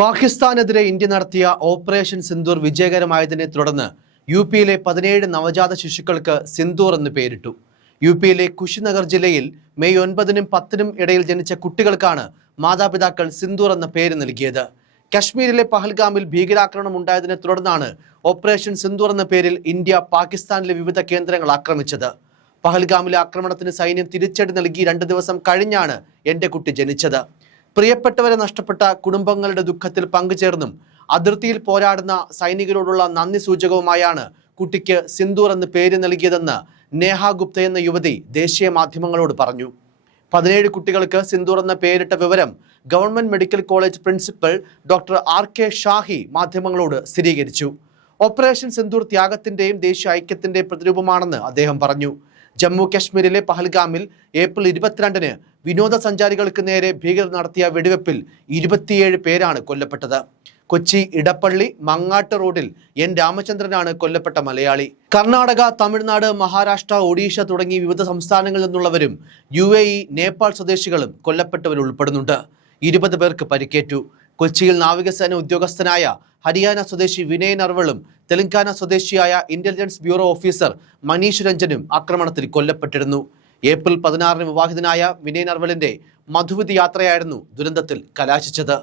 പാകിസ്ഥാനെതിരെ India നടത്തിയ operation Sindoor വിജയകരമായതിനെ തുടർന്ന് യുപിയിലെ 17 നവജാത ശിശുക്കൾക്ക് സിന്ദൂർ എന്ന് പേരിട്ടു. യുപിയിലെ കുശിനഗർ ജില്ലയിൽ മെയ് 9-നും 10-നും ഇടയിൽ ജനിച്ച കുട്ടികൾക്കാണ് മാതാപിതാക്കൾ സിന്ദൂർ എന്ന പേര് നൽകിയത്. കശ്മീരിലെ പഹൽഗാമിൽ ഭീകരാക്രമണം ഉണ്ടായതിനെ തുടർന്നാണ് ഓപ്പറേഷൻ സിന്ദൂർ എന്ന പേരിൽ ഇന്ത്യ പാകിസ്ഥാനിലെ വിവിധ കേന്ദ്രങ്ങൾ ആക്രമിച്ചത്. പഹൽഗാമിലെ ആക്രമണത്തിന് സൈന്യം തിരിച്ചടി നൽകി 2 ദിവസം കഴിഞ്ഞാണ് എന്റെ കുട്ടി ജനിച്ചത്. പ്രിയപ്പെട്ടവരെ നഷ്ടപ്പെട്ട കുടുംബങ്ങളുടെ ദുഃഖത്തിൽ പങ്കുചേർന്നും അതിർത്തിയിൽ പോരാടുന്ന സൈനികരോടുള്ള നന്ദി സൂചകവുമായാണ് കുട്ടിക്ക് സിന്ദൂർ എന്ന് പേര് നൽകിയതെന്ന് നേഹ ഗുപ്ത എന്ന യുവതി ദേശീയ മാധ്യമങ്ങളോട് പറഞ്ഞു. 17 കുട്ടികൾക്ക് സിന്ദൂർ എന്ന പേരിട്ട വിവരം government medical college principal doctor RK Shahi മാധ്യമങ്ങളോട് സ്ഥിരീകരിച്ചു. ഓപ്പറേഷൻ സിന്ദൂർ ത്യാഗത്തിന്റെയും ദേശീയ ഐക്യത്തിന്റെയും പ്രതിരൂപമാണെന്ന് അദ്ദേഹം പറഞ്ഞു. ജമ്മു കശ്മീരിലെ പഹൽഗാമിൽ ഏപ്രിൽ 22-ന് വിനോദസഞ്ചാരികൾക്ക് നേരെ ഭീകരർ നടത്തിയ വെടിവെപ്പിൽ 27 പേരാണ് കൊല്ലപ്പെട്ടത്. കൊച്ചി ഇടപ്പള്ളി മങ്ങാട്ട് റോഡിൽ N രാമചന്ദ്രനാണ് കൊല്ലപ്പെട്ട മലയാളി. കർണാടക, തമിഴ്നാട്, മഹാരാഷ്ട്ര, ഒഡീഷ തുടങ്ങി വിവിധ സംസ്ഥാനങ്ങളിൽ നിന്നുള്ളവരും UAE, നേപ്പാൾ സ്വദേശികളും കൊല്ലപ്പെട്ടവരിൽ ഉൾപ്പെടുന്നുണ്ട്. 20 പേർക്ക് പരിക്കേറ്റു. കൊച്ചിയിൽ നാവികസേന ഉദ്യോഗസ്ഥനായ ഹരിയാന സ്വദേശി വിനയ് നർവളും തെലങ്കാന സ്വദേശിയായ ഇന്റലിജൻസ് ബ്യൂറോ ഓഫീസർ മനീഷ് രഞ്ജനും ആക്രമണത്തിൽ കൊല്ലപ്പെട്ടിരുന്നു. ഏപ്രിൽ 16-ന് വിവാഹിതനായ വിനയ് നർവളിന്റെ മധുവിധി യാത്രയായിരുന്നു ദുരന്തത്തിൽ കലാശിച്ചത്.